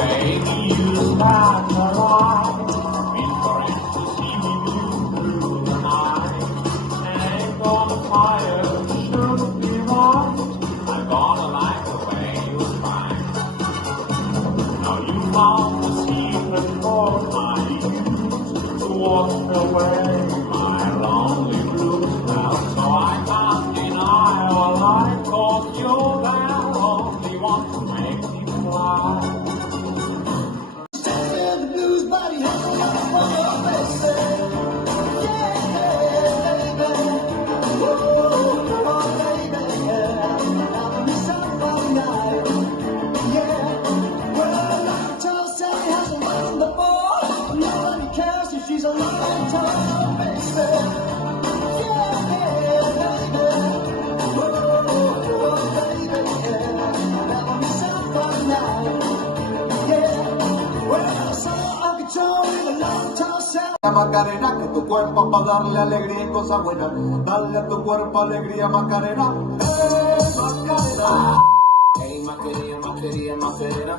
Baby, you got the light. Been trying to see you through the night. Ain't gonna tire, should be right. I'm gonna like the way you find. Now you found the secret for my youth to wash away my lonely blues. Now so I can't deny our life, 'cause you're the only one to make me fly. She's a long time, baby. Macarena, que tu cuerpo para darle alegría y cosas buenas. Dale a tu cuerpo alegría, Macarena. Macarena. Hey, Macarena.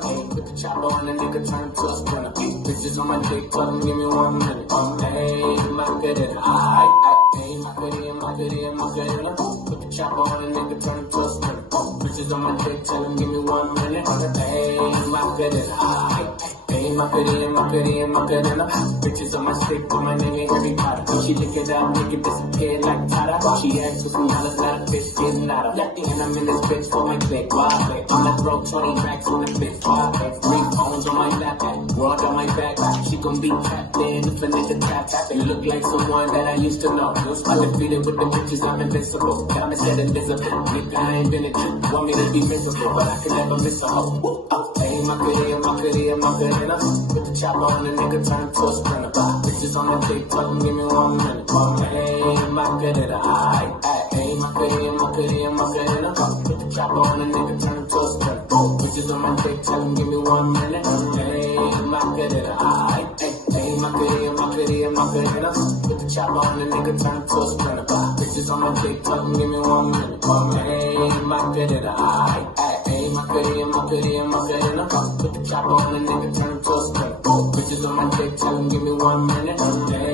Hey, put the chopper on the nigga, turn him to a sprinter. Bitches on my dick, tell him give me 1 minute. Hey, Macarena. Hey, Macarena. Put the chopper on the nigga, turn him to a sprinter. Bitches on my dick, tell him give me 1 minute. Hey, Macarena. Hey, Macarena. Bitches on my stick, put my name in Harry Potter. She lick it up, make it disappear like Tata. She asks for some dollars, not a bitch getting out of. Lefty and I'm in this bitch for my click. I'ma throw 20 racks on the bitch. 3 phones on my lap, world on my back. She gon' be tapped in if a nigga tap. It look like someone that I used to know. Undefeated with the bitches, I'm invincible. Diamond said invisible. Nigga, I ain't been a Jew. Want me to be miserable, but I can never miss a hoe. Hey, Macarena. Put the chopper on the nigga, turn him to a sprinter. Bitches on my dick, tell him give me 1 minute. Hey, Macarena. Hey, Macarena. Put the chopper on the nigga, turn him to a sprinter. Bitches on my dick, tell him give me 1 minute. Hey, Macarena. Hey, Macarena. Put the chopper on the nigga, turn him to a sprinter. Bitches on my dick, tell him give me 1 minute. Hey, Macarena. Hey, Macarena. Put the chopper on the nigga, turn him to a sprinter. Bitches on my dick, tell him give me 1 minute. Hey,